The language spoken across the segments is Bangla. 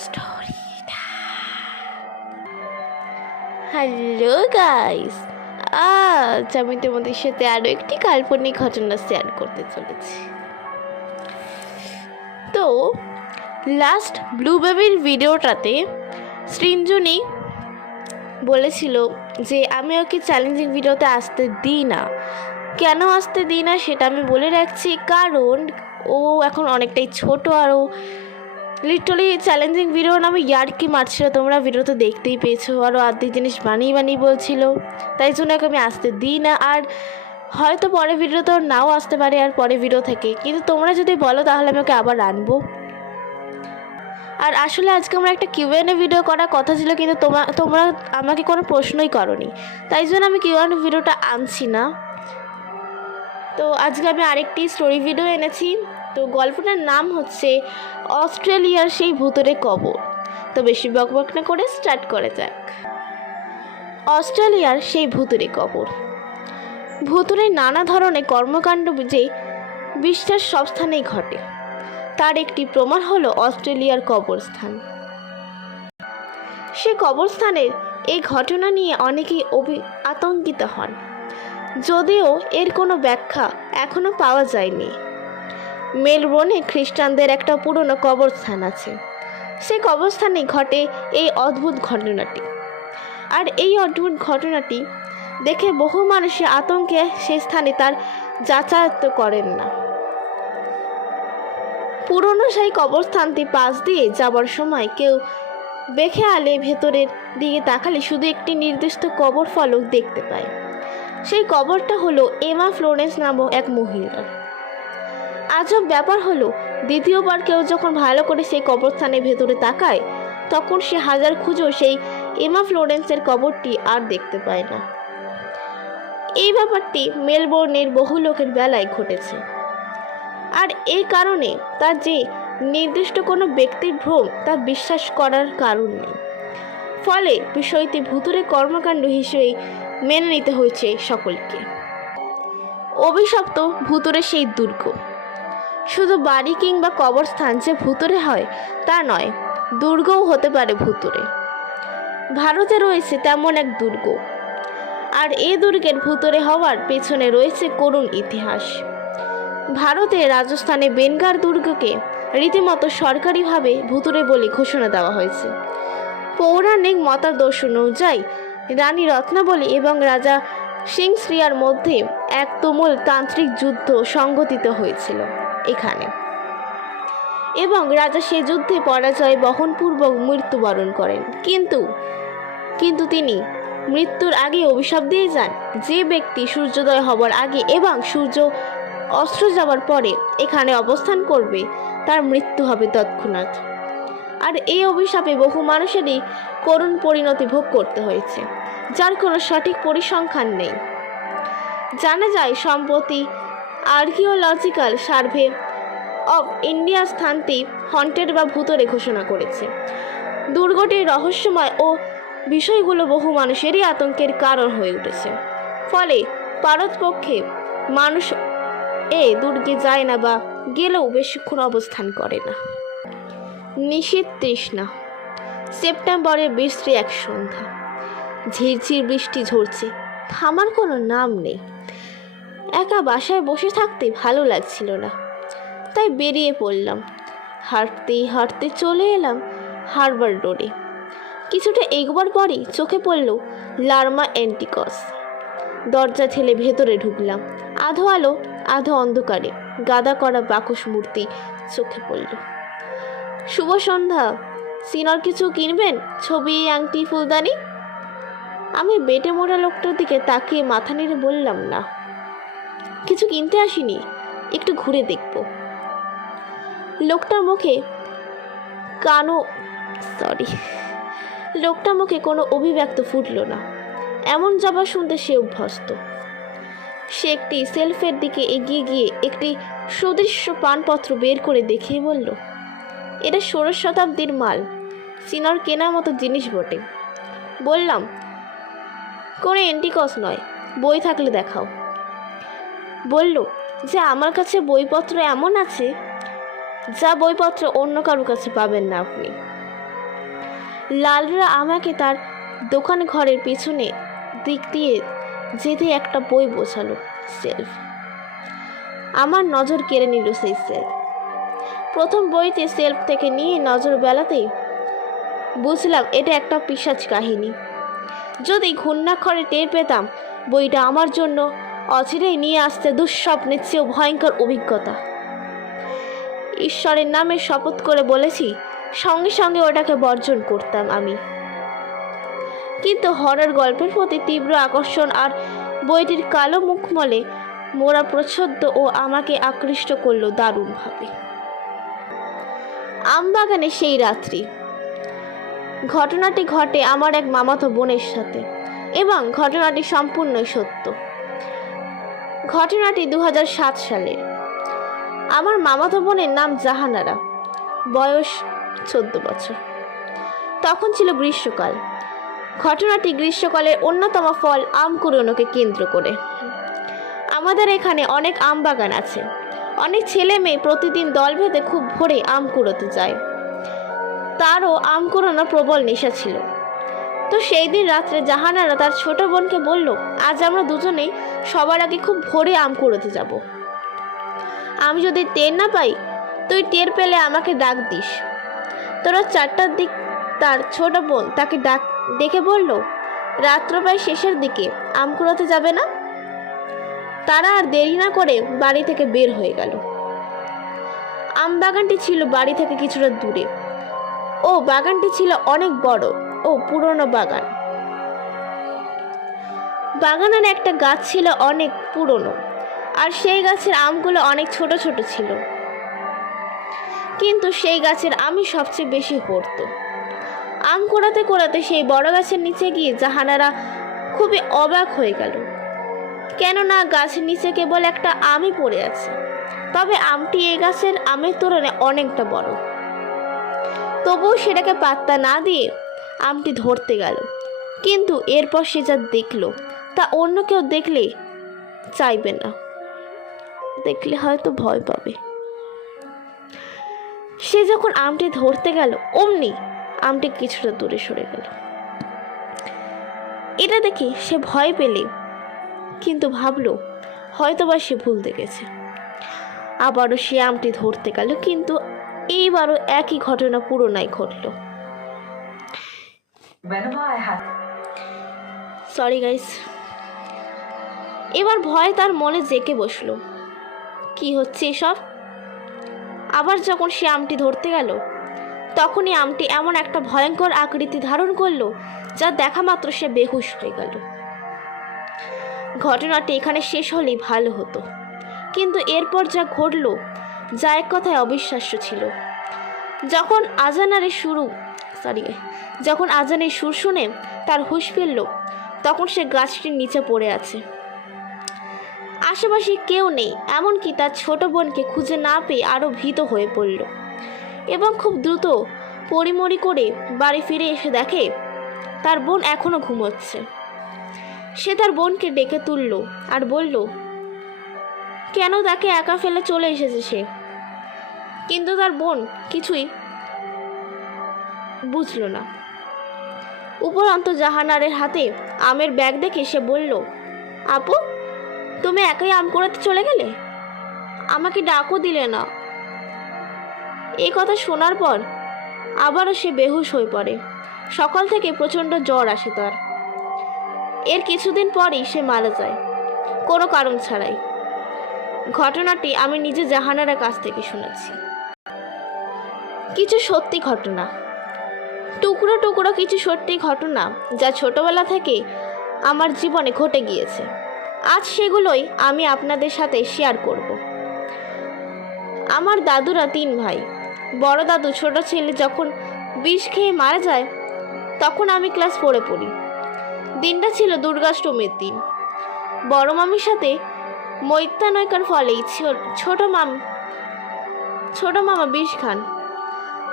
স্টোরি। হ্যালো গাইস, আজ আমি তোমাদের সাথে আরও একটি কাল্পনিক ঘটনা শেয়ার করতে চলেছি। তো লাস্ট ব্লু বেবির ভিডিওটাতে সৃঞ্জনী বলেছিল যে আমি ওকে চ্যালেঞ্জিং ভিডিওতে আসতে দিই না। কেন আসতে দিই না সেটা আমি বলে রাখছি, কারণ ও এখন অনেকটাই ছোট আর ও লিটারালি চ্যালেঞ্জিং ভিডিও নামে ইয়ার্কি মারছিল, তোমরা ভিডিওতে দেখতেই পেয়েছো। আরও আর্ধেক জিনিস বানিয়ে বলছিল, তাই জন্য ওকে আমি আসতে দিই না। আর হয়তো পরের ভিডিও তো নাও আসতে পারে আর পরের ভিডিও থেকে, কিন্তু তোমরা যদি বলো তাহলে আমি ওকে আবার আনবো। আর আসলে আজকে আমার একটা কিউএনএ ভিডিও করার কথা ছিল, কিন্তু তোমরা আমাকে কোনো প্রশ্নই করোনি, তাই জন্য আমি কিউএনএ ভিডিওটা আনছি না। তো আজকে আমি আরেকটি স্টোরি ভিডিও এনেছি। তো গল্পটার নাম হচ্ছে অস্ট্রেলিয়ার সেই ভূতুরে কবর। তো বেশি বকবক না করে স্টার্ট করা যাক। অস্ট্রেলিয়ার সেই ভূতুরে কবর। ভূতুরে নানা ধরনের কর্মকাণ্ড যে বিশ্বের সব স্থানেই ঘটে, তার একটি প্রমাণ হলো অস্ট্রেলিয়ার কবরস্থান। সে কবরস্থানের এই ঘটনা নিয়ে অনেকেই আতঙ্কিত হন, যদিও এর কোনো ব্যাখ্যা এখনও পাওয়া যায়নি। মেলবোর্নে খ্রিস্টানদের একটা পুরনো কবরস্থান আছে। সেই কবরস্থানে ঘটে এই অদ্ভুত ঘটনাটি। আর এই অদ্ভুত ঘটনাটি দেখে বহু মানুষের আতঙ্কে সে স্থানে তার যাতায়াত করেন না। পুরনো সেই কবরস্থানটি পাশ দিয়ে যাবার সময় কেউ বেখেয়ালে ভেতরের দিকে তাকালে শুধু একটি নির্দিষ্ট কবর ফলক দেখতে পায়। সেই কবরটা হলো এমা ফ্লোরেন্স নামক এক মহিলার। আজব ব্যাপার হলো, দ্বিতীয়বার কেউ যখন ভালো করে সেই কবরস্থানের ভেতরে তাকায়, তখন সে হাজার খুঁজেও সেই এমা ফ্লোরেন্সের কবরটি আর দেখতে পায় না। এই ব্যাপারটি মেলবোর্নের বহু লোকের বেলায় ঘটেছে। আর এই কারণে তার যে নির্দিষ্ট কোনো ব্যক্তির ভ্রম তা বিশ্বাস করার কারণ নেই। ফলে বিষয়টি ভূতুরে কর্মকাণ্ড হিসেবেই মেনে নিতে হয়েছে সকলকে। অভিশপ্ত ভূতুরে সেই দুর্গ। শুধু বাড়ি কিংবা কবরস্থান যে ভূতুরে হয় তা নয়, দুর্গও হতে পারে ভূতুরে। ভারতে রয়েছে তেমন এক দুর্গ, আর এই দুর্গের ভূতুরে হওয়ার পেছনে রয়েছে করুণ ইতিহাস। ভারতে রাজস্থানে বেনগার দুর্গকে রীতিমতো সরকারিভাবে ভূতুরে বলে ঘোষণা দেওয়া হয়েছে। পৌরাণিক মতাদর্শ অনুযায়ী রানী রত্নাবলী এবং রাজা সিং শ্রিয়ার মধ্যে এক তুমুল তান্ত্রিক যুদ্ধ সংঘটিত হয়েছিল এখানে, এবং রাজা সে যুদ্ধে পরাজয় বহনপূর্বক মৃত্যুবরণ করেন। কিন্তু তিনি মৃত্যুর আগে অভিশাপ দিয়ে যান, যে ব্যক্তি সূর্যোদয় হবার আগে এবং সূর্য অস্ত যাওয়ার পরে এখানে অবস্থান করবে তার মৃত্যু হবে তৎক্ষণাৎ। আর এই অভিশাপে বহু মানুষেরই করুণ পরিণতি ভোগ করতে হয়েছে, যার কোনো সঠিক পরিসংখ্যান নেই। জানা যায় সম্প্রতি আর্কিওলজিক্যাল সার্ভে অফ ইন্ডিয়া স্থানটি হন্টেড বা ভূতুরে ঘোষণা করেছে। দুর্গটির রহস্যময় ও বিষয়গুলো বহু মানুষেরই আতঙ্কের কারণ হয়ে উঠেছে। ফলে পারতপক্ষে মানুষ এ দুর্গে যায় না বা গেলেও বেশিক্ষণ অবস্থান করে না। নিশীথ তৃষ্ণা। সেপ্টেম্বরের বৃষ্টি এক সন্ধ্যা। ঝিরঝির বৃষ্টি ঝরছে, থামার কোনো নাম নেই। একা বাসায় বসে থাকতে ভালো লাগছিল না, তাই বেরিয়ে পড়লাম। হাঁটতে চলে এলাম হারবার রোডে। কিছুটা এগোবার পরই চোখে পড়ল লার্মা অ্যান্টিকস। দরজা ঠেলে ভেতরে ঢুকলাম। আধো আলো আধো অন্ধকারে গাদা করা বাকস মূর্তি চোখে পড়ল। শুভ সন্ধ্যা, সিনর কিছু কিনবেন? ছবি, আংটি, ফুলদানি? আমি বেটে মোড়া লোকটার দিকে তাকিয়ে মাথা নেড়ে বললাম, না, কিছু কিনতে আসিনি, একটু ঘুরে দেখব। লোকটার মুখে কোনো অভিব্যক্ত ফুটল না। এমন জবাব শুনতে সে অভ্যস্ত। সে একটি সেলফের দিকে এগিয়ে গিয়ে একটি সুদৃশ্য পানপত্র বের করে দেখিয়ে বলল, এটা 16 শতাব্দীর মাল, সিনর কেনার মতো জিনিস বটে। বললাম, কোনো অ্যান্টিকস নয়, বই থাকলে দেখাও। বলল যে আমার কাছে বইপত্র এমন আছে যা বইপত্র অন্য কারোর কাছে পাবেন না আপনি। লালরা আমাকে তার দোকান ঘরের পিছনে দিক দিয়ে যেতে একটা বই বোঝালো, সেলফ। আমার নজর কেড়ে নিল সেই সেলফ। প্রথম বইতে সেলফ থেকে নিয়ে নজর বেলাতেই বুঝলাম এটা একটা পিশাচ কাহিনী। যদি ঘূর্ণাক্ষরে টের পেতাম, বইটা আমার জন্য অচিরেই নিয়ে আসতে দুঃস্বপ্নের চেয়েও ভয়ঙ্কর অভিজ্ঞতা। ঈশ্বরের নামে শপথ করে বলেছি, সঙ্গে সঙ্গে ওটাকে বর্জন করতাম আমি। কিন্তু হরর গল্পের প্রতি তীব্র আকর্ষণ আর বইটির কালো মুখমলে মোড়া প্রচ্ছদ ও আমাকে আকৃষ্ট করলো দারুণভাবে। আমবাগানে সেই রাত্রি ঘটনাটি ঘটে আমার এক মামাতো বোনের সাথে, এবং ঘটনাটি সম্পূর্ণই সত্য। ঘটনাটি 2007 সালের। আমার মামাতো বোনের নাম জাহানারা, বয়স 14 বছর। তখন ছিল গ্রীষ্মকাল। ঘটনাটি গ্রীষ্মকালের অন্যতম ফল আম কুড়োনোকে কেন্দ্র করে। আমাদের এখানে অনেক আম বাগান আছে। অনেক ছেলে মেয়ে প্রতিদিন দল বেঁধে খুব ভোরে আম কুড়োতে যায়। তারও আম কুড়োনোর প্রবল নেশা ছিল। তো সেই দিন রাত্রে জাহানারা তার ছোট বোনকে বলল, আজ আমরা দুজনেই সবার আগে খুব ভোরে আম কুড়োতে যাব। আমি যদি টের না পাই, তুই টের পেলে আমাকে ডাক দিস। তোরা 4টার দিক তার ছোট বোন তাকে ডেকে বলল, রাত্র প্রায় শেষের দিকে আম কুড়োতে যাবে না? তারা আর দেরি না করে বাড়ি থেকে বের হয়ে গেল। আম বাগানটি ছিল বাড়ি থেকে কিছুটা দূরে। বাগানটি ছিল অনেক বড় ও পুরনো বাগান। বাগানের একটা গাছ ছিল অনেক পুরনো, আর সেই গাছের আমগুলো অনেক ছোট ছোট ছিল। কিন্তু সেই গাছের আমই সবচেয়ে বেশি পড়তো। আম কোড়াতে কোড়াতে সেই বড় গাছের নিচে গিয়ে জাহানারা খুবই অবাক হয়ে গেল, কেননা গাছের নিচে কেবল একটা আমই পড়ে আছে। তবে আমটি এই গাছের আমের তুলনায় অনেকটা বড়। তবুও সেটাকে পাত্তা না দিয়ে আমটি ধরতে গেল। কিন্তু এরপর সে যা দেখলো তা অন্য কেউ দেখলে চাইবে না, দেখলে হয়তো ভয় পাবে। সে যখন আমটি ধরতে গেল, অমনি আমটি কিছুটা দূরে সরে গেল। এটা দেখে সে ভয় পেলে, কিন্তু ভাবলো হয়তোবা সে ভুল দেখেছে। আবারও সে আমটি ধরতে গেল, কিন্তু এইবারও একই ঘটনা পুরোনাই ঘটল। Sorry guys. এবার ভয় তার মনে জেঁকে বসলো, কি হচ্ছে এসব? আবার যখন সে আমটি ধরতে গেল, তখনই আমটি এমন একটা ভয়ঙ্কর আকৃতি ধারণ করলো, যা দেখা মাত্র সে বেহুশ হয়ে গেল। ঘটনাটি এখানে শেষ হলেই ভালো হতো, কিন্তু এরপর যা ঘটল যা এক কথায় অবিশ্বাস্য ছিল। যখন আজানের সুর শুনে তার হুঁশ ফিরল, তখন সে গাছটির নিচে পড়ে আছে। আশেপাশে কেউ নেই, এমনকি তার ছোট বোনকে খুঁজে না পেয়ে আরও ভীত হয়ে পড়ল, এবং খুব দ্রুত পরিমরি করে বাড়ি ফিরে এসে দেখে তার বোন এখনো ঘুমোচ্ছে। সে তার বোনকে ডেকে তুলল আর বলল, কেন তাকে একা ফেলে চলে এসেছে সে। কিন্তু তার বোন কিছুই বুঝল না। উপরন্ত জাহানারের হাতে আমের ব্যাগ দেখে সে বলল, আপু, তুমি একাই আম কুড়াতে চলে গেলে, আমাকে ডাকও দিলে না। এই কথা শোনার পর আবারও সে বেহুশ হয়ে পড়ে। সকাল থেকে প্রচণ্ড জ্বর আসে তার। এর কিছুদিন পরই সে মারা যায়, কোনো কারণ ছাড়াই। ঘটনাটি আমি নিজে জাহানারার কাছ থেকে শুনেছি। কিছু সত্যি ঘটনা, টুকরো টুকরো কিছু সত্যি ঘটনা, যা ছোটবেলা থেকে আমার জীবনে ঘটে গিয়েছে। আজ সেগুলোই আমি আপনাদের সাথে শেয়ার করব। আমার দাদুরা 3 ভাই। বড় দাদু ছোট ছেলে যখন বিষ খেয়ে মারা যায়, তখন আমি ক্লাস 4-এ পড়ি। দিনটা ছিল দুর্গাষ্টমীর দিন। বড় মামির সাথে মৈত্রানৈকার ফলেই ছোট মামা বিষ খান।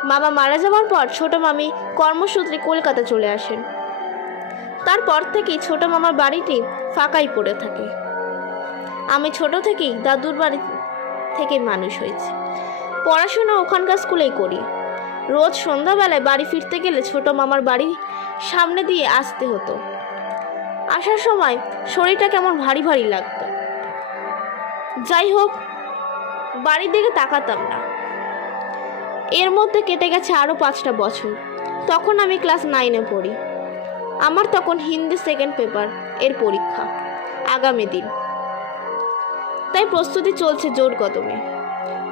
মামা মারা যাওয়ার পর ছোট মামি কর্মসূত্রে কলকাতা চলে আসেন। তারপর থেকেই ছোট মামার বাড়িটি ফাঁকাই পড়ে থাকে। আমি ছোট থেকেই দাদুর বাড়ি থেকে মানুষ হয়েছি। পড়াশোনা ওখানকার স্কুলেই করি। রোজ সন্ধ্যাবেলায় বাড়ি ফিরতে গেলে ছোট মামার বাড়ির সামনে দিয়ে আসতে হতো। আসার সময় শরীরটা কেমন ভারী ভারী লাগতো। যাই হোক, বাড়ির দিকে তাকাতাম না। এর মধ্যে কেটে গেছে আরও 5টা বছর। তখন আমি ক্লাস 9-এ পড়ি। আমার তখন হিন্দি সেকেন্ড পেপার এর পরীক্ষা আগামী দিন, তাই প্রস্তুতি চলছে জোর কদমে।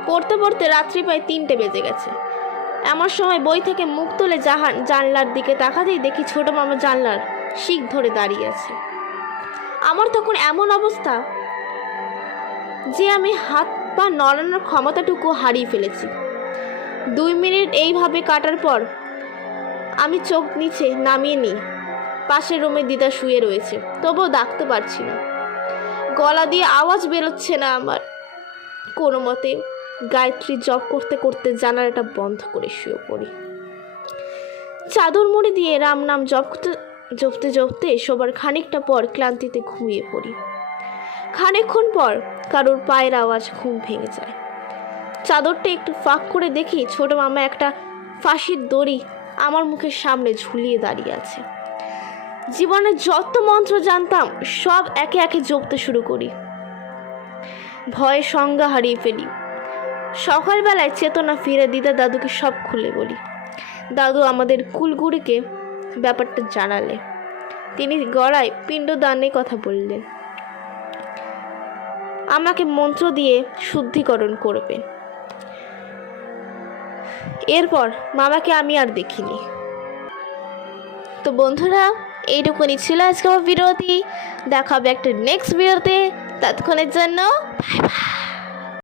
পড়তে পড়তে রাত্রি প্রায় 3টে বেজে গেছে। এমন সময় বই থেকে মুখ তুলে জানলার দিকে তাকাতেই দেখি ছোট মামা জানলার শিক ধরে দাঁড়িয়ে আছে। আমার তখন এমন অবস্থা যে আমি হাত পা নড়ানোর ক্ষমতাটুকু হারিয়ে ফেলেছি। 2 মিনিট এইভাবে কাটার পর আমি চোখ নিচে নামিয়ে নিই। পাশের রুমে দিদা শুয়ে রয়েছে, তবুও ডাকতে পারছি না। গলা দিয়ে আওয়াজ বেরোচ্ছে না আমার। কোনো মতে গায়ত্রী জপ করতে করতে জানালাটা বন্ধ করে শুয়ে পড়ি। চাদর মুড়ি দিয়ে রাম নাম জপতে জপতে শোবার খানিকটা পর ক্লান্তিতে ঘুমিয়ে পড়ি। খানিকক্ষণ পর কারোর পায়ের আওয়াজ ঘুম ভেঙে যায়। চাদরটা একটু ফাঁক করে দেখি ছোট মামা একটা ফাঁসির দড়ি আমার মুখের সামনে ঝুলিয়ে দাঁড়িয়ে আছে। জীবনে যত মন্ত্র জানতাম সব একে একে জপতে শুরু করি। ভয়ে সংজ্ঞা হারিয়ে ফেলি। সকালবেলায় চেতনা ফিরে দিদা দাদুকে সব খুলে বলি। দাদু আমাদের কুলগুড়িকে ব্যাপারটা জানালে। তিনি গড়ায় পিণ্ডদানের কথা বললেন, আমাকে মন্ত্র দিয়ে শুদ্ধিকরণ করবে। এরপর মামাকে আমি আর দেখিনি। তো বন্ধুরা, এইটুকুনি ছিল আজকে আমার ভিডিওটি। দেখা হবে একটা নেক্সট ভিডিওতে। ততক্ষণের জন্য বাই বাই।